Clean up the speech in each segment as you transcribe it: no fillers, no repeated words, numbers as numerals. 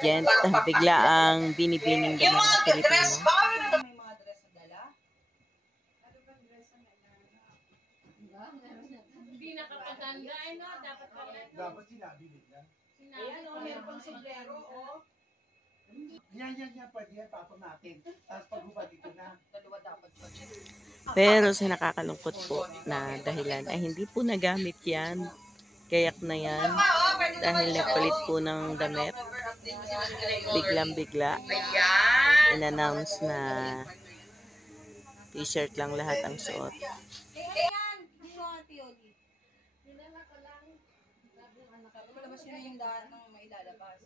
Gent, bigla ang binibining damit ng Pilipino. May mga dress na dala. Ano bang dress na dala? Hindi nakapaganda, no? Dapat pala, no? Dapat sinabi nila. Ayan, meron pang sombrero, Yan, pwede yan, papa natin. Tapos pag-ubad dito na. Dalawa dapat pa. Pero sa nakakalungkot po na dahilan ay hindi po nagamit yan. Kayak na yan dahil nagpalit po ng damit. Biglang-bigla in-announce na t-shirt lang lahat ang suot. Malabas yun na yung daan ng mailalabas.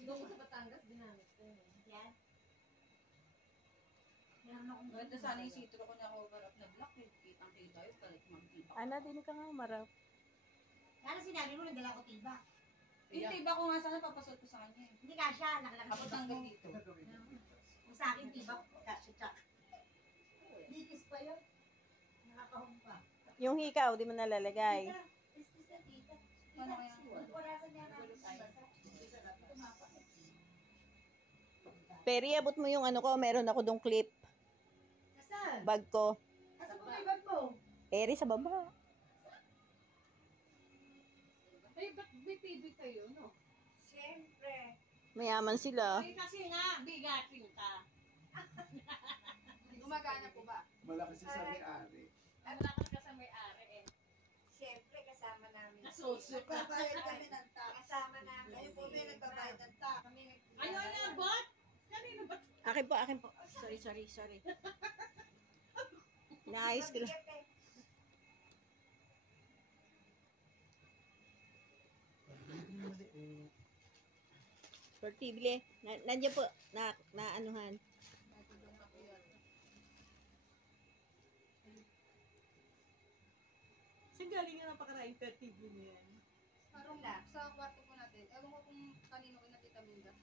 Doon sa Batangas, ginamit ko. Yan. Ganda sana yung sitro ko na cover up na black. Kitang-kita yun, talit mag-tiba. Ana, din ka nga umarap. Kaya sinabi mo, nagdala ko tiba. Yung tiba ko nga sana, papasot ko sa kanya. Hindi ka siya, nakalagay Tapos sa hanggang dito. Kung sa akin, tiba, kasya siya. Dikis pa yun. Nakakahong pa. Yung hikaw, di mo nalalagay. Istis na tita. Ano kaya? Orasan niya namin sa basa. Peri, abot mo yung ano ko, meron ako dong clip. Asan? Bag ko. Asan po may bag mo? Eri sa baba. Ay, ba't may TV kayo, no? Siyempre. Mayaman sila. Ay, kasi nga, bigatin ka. Gumagana po ba? Malaki siya sa may-ari. Malakas ka sa may-ari, eh. Siyempre, kasama namin. Nasusok ka. Nagbabayad kami ng tax. Kasama namin. Ayun po, may nagbabayad ng tax. Kami Ano na, bot? Kanino ba? Akin po. Sorry. Naayos ko lang. Perti, bili. Nandiyan po, na anuhan. Saan galing nga napakaraing perti, bili yan? Parang sa kwarto po natin. Ewan ko kung kanino ko nakita Minda.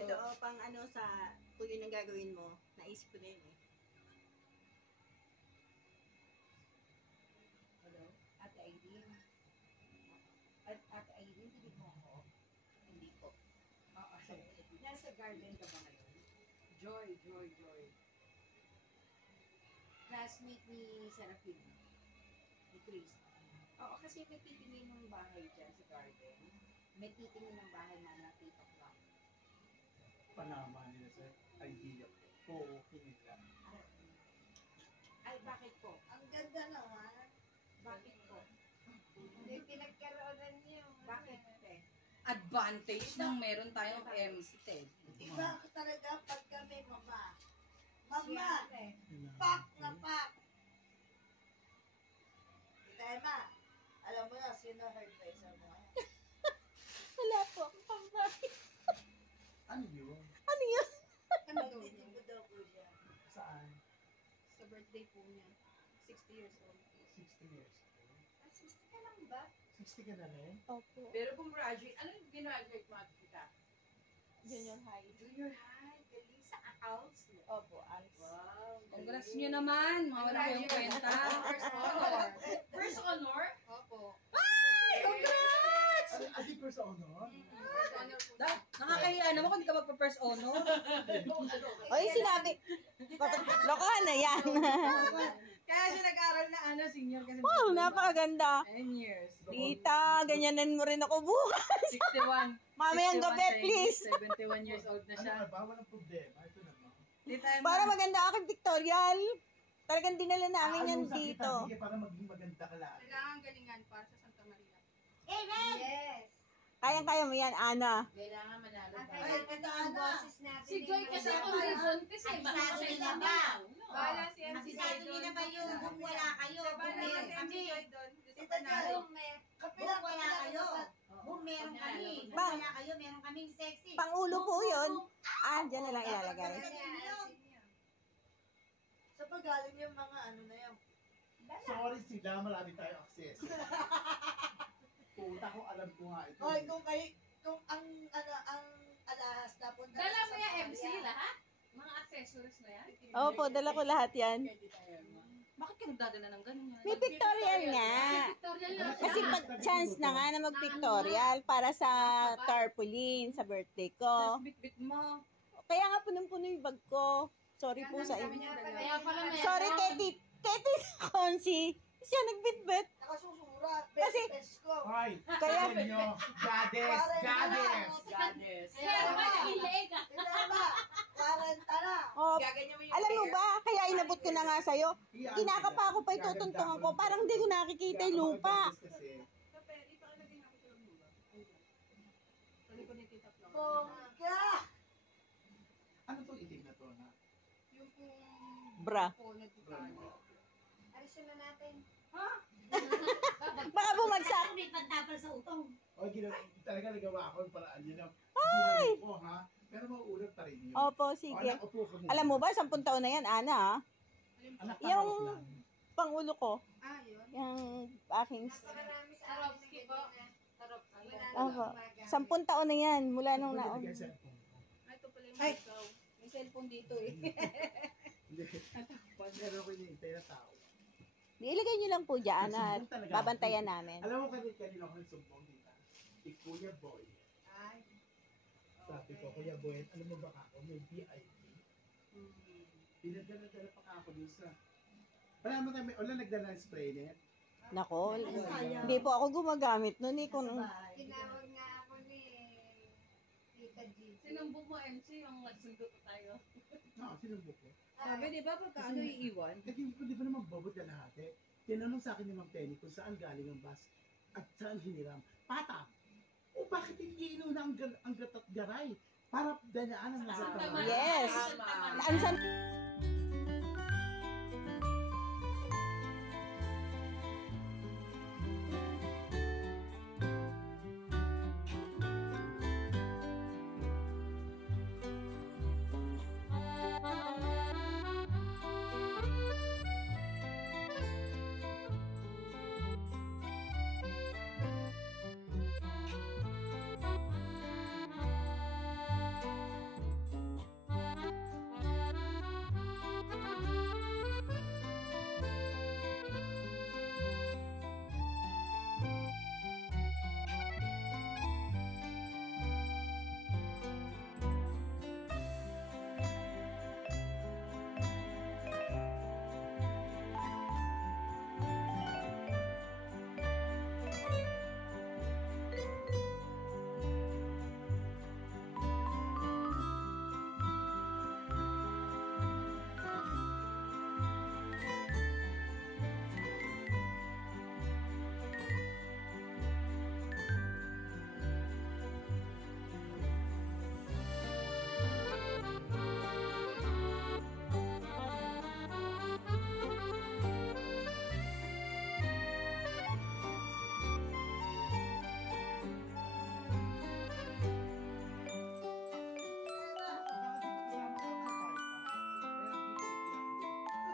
Ito, pang ano sa, kung yun ang gagawin mo, naisip ko na yun eh. Hello? Ate Aileen. Ate Aileen, hindi mo ako? Hindi po. Oo, nasa garden ka ba ngayon? Joy. Classmate ni Serafin. Ni Chris. Oo, kasi may titingin ng bahay dyan sa garden. May titingin ng bahay na na 8 o'clock. Panama nila sa idea ko. Oo, kinita. Ay, bakit po? Ang ganda naman. Bakit po? Hindi pinagkaroonan niyo. Bakit, te? Advantage nung meron tayong MC, te. Iba talaga pag kami, mama. Mama, pak na pak. Tita Emma, alam mo na, sino hairdresser mo? Wala po akong pambahay. Ano yun? Ano yun? Nagtitin mo daw po siya. Saan? Sa birthday po niya. 60 years old. 60 years old. Assist ka lang ba? 60 ka na rin? Opo. Pero kung graduate, ano yung ginagraduate mo kita? Junior high. Junior high, galing sa accounts. Opo, ALS. Wow. Congrats nyo naman. Mawala ko yung kwenta. First honor. First honor? Opo. Congrats! Adi ko sa honor? First honor po. Nakakahiya naman kung di ka magpa-first honor. O yung sinabi, lokohan na yan. Kaya siya nag-aral na senior kasi. Wow, napakaganda. 10 years. Tita, ganyanan mo rin ako bukas. 61. Mamayang 61 gabi, Chinese, please. 71 years old na Ano siya. ka ba? Walang problema. Ito naman. Tita Emma. Para maganda aking pictorial. Talagang dinala namin yan Ano sa dito. kita, para maging maganda ka lang. Kailangan galingan para sa Santa Maria. Amen! Yes! Kayang-kaya mo yan, Ana. Kailangan manalo pa. Ay, ito ang boses natin. Si Joy kasi kung ribon kasi baka Abisado siya niyo na naman. ba? Bahala si MC Abisado niyo na ba yung kung wala kayo? Kung Bahala meron si MC kami. Joy doon. Gusto Tita pa natin. Kung wala kayo. Kung meron kami. Kung Bang. wala kayo, meron kaming sexy. Pangulo po yun. Ah, dyan na lang ilalagay. Sa pagaling yung mga ano na yan. Sorry sila, marami tayong access. Puta ko, alam ko nga ito. Hoy, kung ang alahas na accessories na yan? Opo, dala ko lahat yan. Bakit ka nagdadala ng ganyan? May pictorial nga. Victorial na. Kasi pag chance na nga na mag-pictorial para sa tarpaulin, sa birthday ko. Tapos bit-bit mo. Kaya nga punong-puno yung bag ko. Sorry po sa inyo. Kaya pala meron. Sorry kay Titi Consi. Siya nagbitbit. Nakasusura. Kasi, Hoy, Kaya- sabi nyo, goddess, goddess. Sir, makikilig. Tama. 40 na. oh, Gaganyan mo yung alam mo ba, kaya inabot ko na nga sa'yo. Kinakapa ko pa itutuntungan ko. Parang hindi ko nakikita yung lupa. Bongga. Ano tong itim na to na? Yung pong Bra. po nagtutali. Alisin na natin. Baka bumagsak. O, talaga nagawa ako yung paraan yun. Ay! Ko, ha? Pero mauulat pa rin yun. Opo, O, sige. anak, upo ka muna. Alam mo ba, 10 taon na yan, Ana, ha? Anak, yung tawag lang. Pangulo ko, Ah, yun. yung aking... Napakarami sa Tarovsky akin po. na ganyan na. Tarovsky. Wala na Oho. akong magamit. 10 taon na yan, mula nung Pwede naon. bigay sa cellphone ko. Ito pala yung Ay. ikaw. May cellphone dito eh. Hindi. Pag meron ko hinihintay na tao. Ilagay nyo lang po dyan at Nagsumbong talaga babantayan ako. namin. Alam mo kanina ako nagsumbong dito. Si Kuya Boy. Ay. Sabi ko, Kuya Boy, alam mo ba ako, may VIP. Pinagdala-dala pa ka ako dun sa... Wala mo tayo, wala nagdala ng spray net. Nako, hindi po ako gumagamit nun eh. Kung... Tinawag nga ako ni Tita Gigi. Sinumbong mo, MC, yung nagsundo pa tayo. Oo, sinumbok ko. Sabi, di ba, pagka ano iiwan? Kasi hindi ko di ba naman babot ka lahat eh. Tinanong sa akin ni Ma'am Penny kung saan galing ang bus at saan hiniram. Patap! O bakit hindi inuna ang gatat garay? Para danaan ang lahat ng mga. Yes! Tama. Ang san...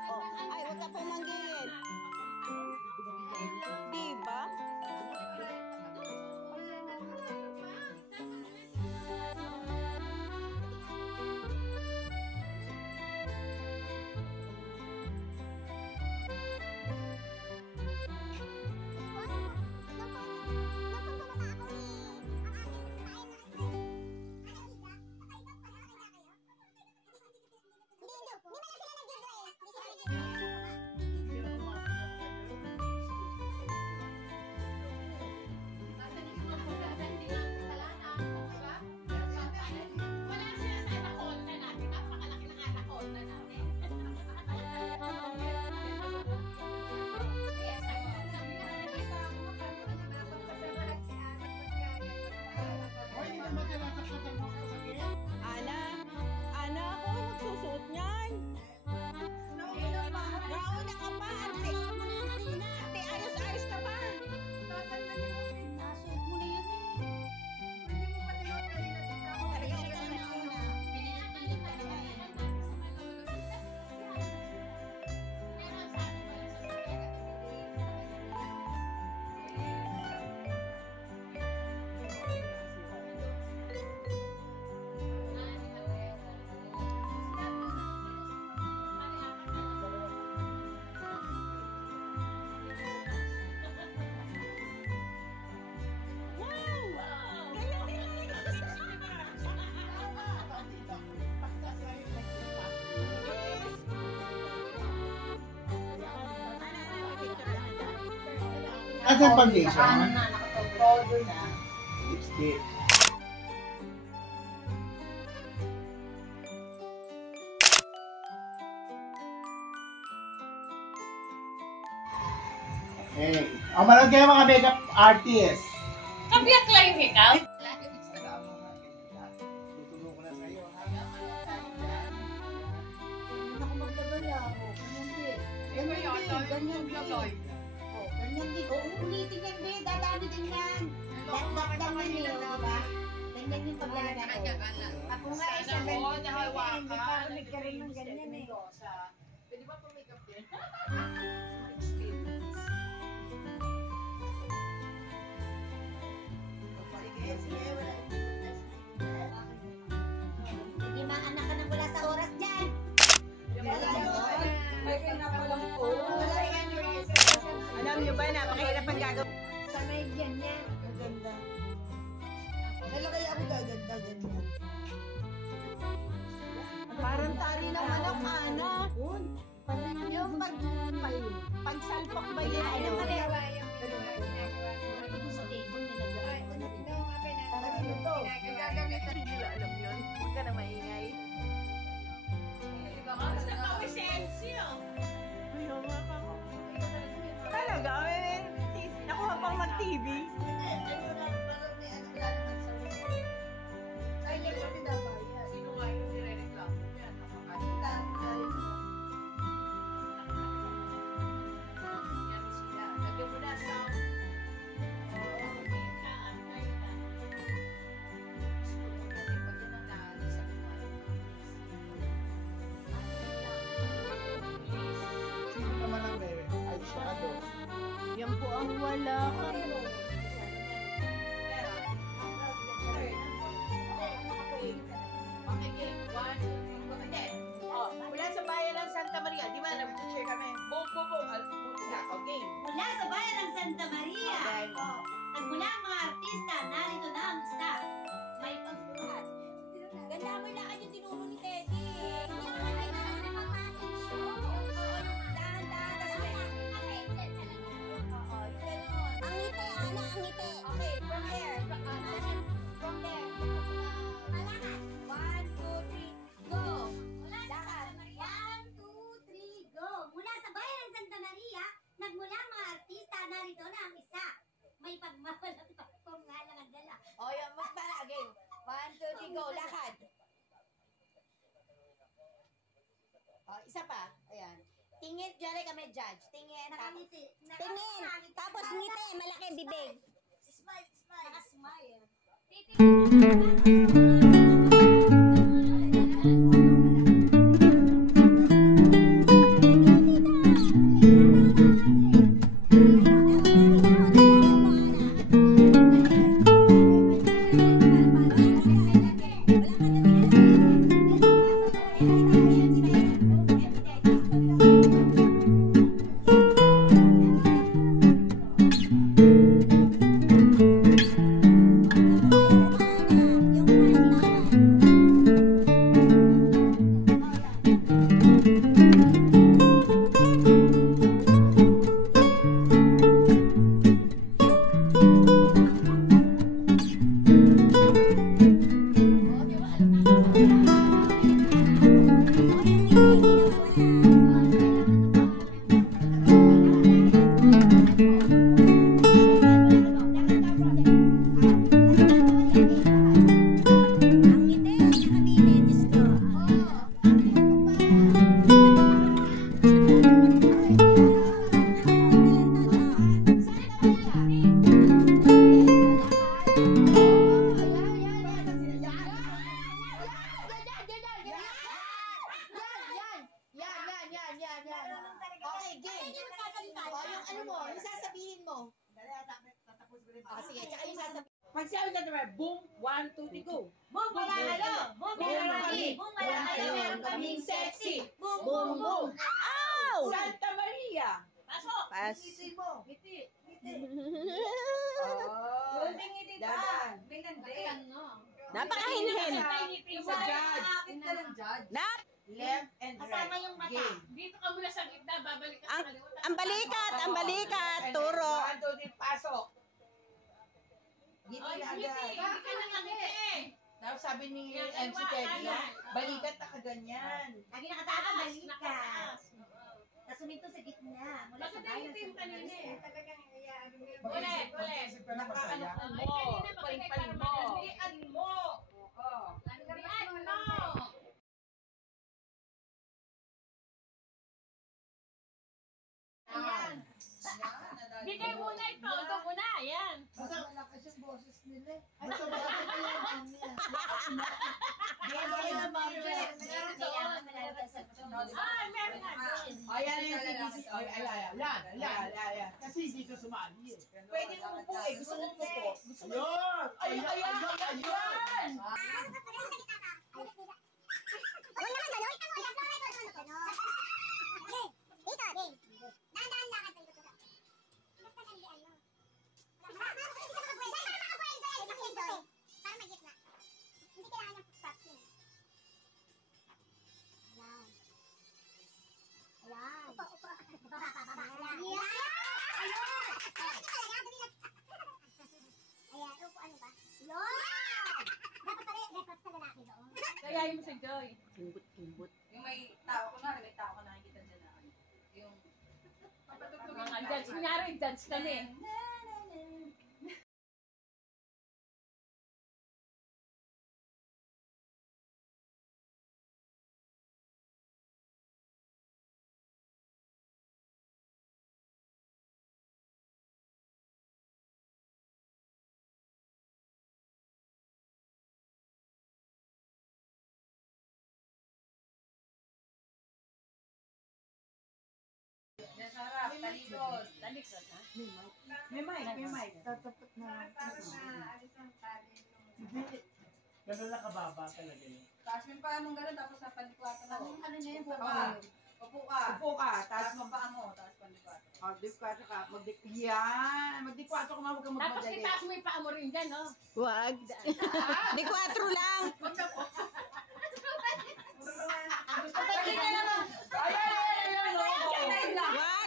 Oh, ay, huwag ka pong manggilid. Diba? At sa foundation? Todo na. Lipstick. Okay. Manood kayo mga makeup artist. Kabiyak lang yung ikaw. Tutulong ko na sa'yo, ha? Ako magdadala ako. Ganyan din. Ganyan din. Oh, ganyan din. Oh, ulitin yan din. Dadami din yan. Dakdak lang yun eh, di ba? Ganyan yung paglalagay ko. Ako nga eh, sa ganyan. Hindi pa ako nagkaroon ng ganyan eh. Pwede ba pa-makeup din? Hindi maanak ka nang wala sa oras dyan. May pinapalang po. Alam niyo ba, napakahirap ang gagawin. Sanay dyan yan. Maganda. Kailan kaya ako gaganda ganyan? Parang tali ng manok, Ana. Yung Pagsalpak ba yun? Ay, naman eh. Hindi nila alam yun. Huwag ka na maingay. Ayaw nga ka. Talaga? Nakuha pang mag-TV. Sino nga yung nire-reklamo yan? Yan sila. Lagyan mo na sound. Sino naman ang may eyeshadow? Yan po ang wala ka. Okay, game. 1, 2, 3, go. Hindi. Oh, mula sa bayan ng Santa Maria. Di ba, nag-share kami. Boom, boom, boom. Okay. Mula sa bayan ng Santa Maria. Okay. Nagmula ang mga artista, narito na ang isa. May pagsulat. Ganda mo lang yung tinuro ni Teddy. Hindi mo na kailangan ng mga show. Dahan-dahan. Oo, yung gano'n. Ang ngiti, Ana, ang ngiti. Okay, from there. From there. Malakas. 1, 2, 3, go. Lahat. 1, 2, 3, go. Mula sa bayan ng Santa Maria, nagmula ang mga artista, narito na ang isa. May pagmamalak pa kung nga lang ang dala. Oh, yun. Mas para again. 1, 2, 3, go. Lakad. Oh, isa pa. Ayan. Tingin, dyan kami judge. Tingin. Nakangiti. Tingin. Tapos ngiti. Malaki bibig. Smile, smile. Naka-smile. Okay, game. O, yung ano mo, yung sasabihin mo. O, sige, tsaka yung sasabihin. Pag sabi ka naman, boom, 1, 2, 3, go. Boom, wala kayo. Boom, wala kayo. Boom, wala kayo. Meron kaming sexy. Boom, Boom, boom. Ow! Santa Maria. Pasok. Pas. Ngiti mo. Ngiti. Oh. Konting ngiti pa. Dadan. May landi. Napakahinhin. Sa judge. Akit ka lang, Judge. Nap! Left and Kasama right. yung mata. Game. Dito ka muna sa gitna, babalik ka sa kaliwa. Ang balikat, turo. 1, 2, 3, sabi ni MC Teddy, balikat nakaganyan. Lagi nakataas ang balikat. Tapos huminto sa gitna. Mula sa bayan ng Santa Maria. Talagang ano mo yun. Ulit. Mag-isip ka ng masaya. Paling-paling mo. Palian mo. Oo. Ang labas mo lang. Ayan. Bigay muna ito. Ito muna. Ayan. Basta Malakas yung boses nila. basta bakit Ay, meron na doon. Ayan yung CBC. Ayan. Kasi hindi ka sumali eh. Pwede mo upo eh. Gusto mo upo. Gusto mo. Ayun! Ayan. Kaya yung si Joy. Kimbot. Yung may tao, kunwari may tao ka nakikita dyan na ano. Yung Mga judge. Kunyari, judge ka na eh. dyan sa harap, talikod. Talikod, ha? May mic. Tatapat na. Parang naalis ang tali nung... Hindi. Ganun lang kababa talaga yun. Taas mo yung paa mong gano'n, tapos napalikwata mo. Ano niya yung Upo baba? ka. Upo ka. Upo ka. Taas Taas mo mo. paa mo, tapos palikwata. Magdikwato ka. Yan. Magdikwato ka. Huwag kang Tapos magmadali. itaas mo yung paa mo rin dyan, no? Wag. Di 4 lang. Pagdali ka naman. Ayan. Wag.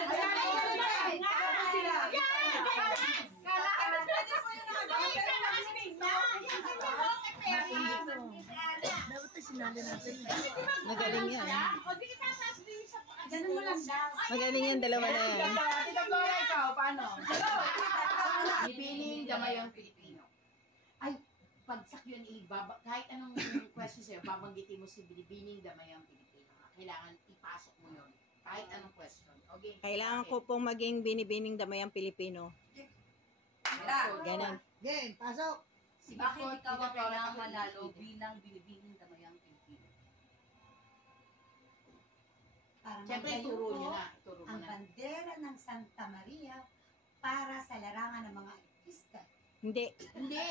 Magaling yan. O, di itataas din sa paa. Ganun mo lang daw. Magaling yan, dalawa na yan. Tita Flora, ikaw, paano? Bibining damayang Pilipino. Ay, pagsak yun, kahit anong question sa'yo, babanggitin mo si Bibining damayang Pilipino. Kailangan ipasok mo yun. Kahit anong question. Okay. Kailangan ko pong maging binibining damayang Pilipino. Ganun. Game, pasok! Bakit ikaw ang kailangang manalo bilang binibining damayang Pilipino? Siyempre, turo niya na. Turo mo Ang na. bandera ng Santa Maria para sa larangan ng mga artista. Hindi. Hindi.